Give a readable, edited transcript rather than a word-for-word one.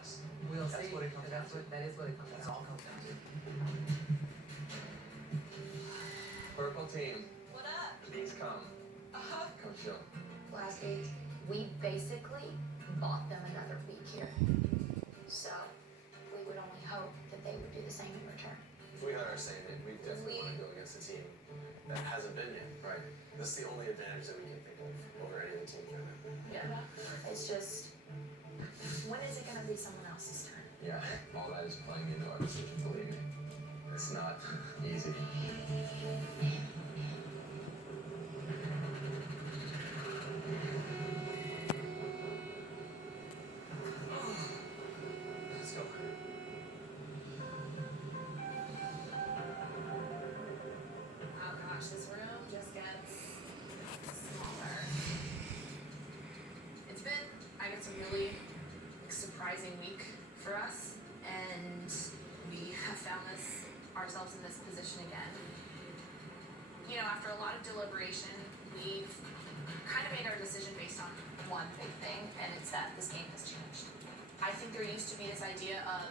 last. We'll That's see. what it comes down to. That is what it comes That's down all to. it comes down to. Purple team, What up? please come. Come show. Last week, we basically bought them another week here. So we would only hope that they would do the same in return. If we had our say in it, we definitely want to go against a team that hasn't been yet. Right. This is the only advantage that we can think of over any other team for them. Yeah. It's just, when is it gonna be someone else's turn? Yeah, all that is playing into our decision, believe me. It's not easy. Let's go. Oh gosh, this room just gets smaller. It's been, I guess, a really surprising week for us, and we have found ourselves in this position again. You know, after a lot of deliberation, we've kind of made our decision based on one big thing, and it's that this game has changed. I think there used to be this idea of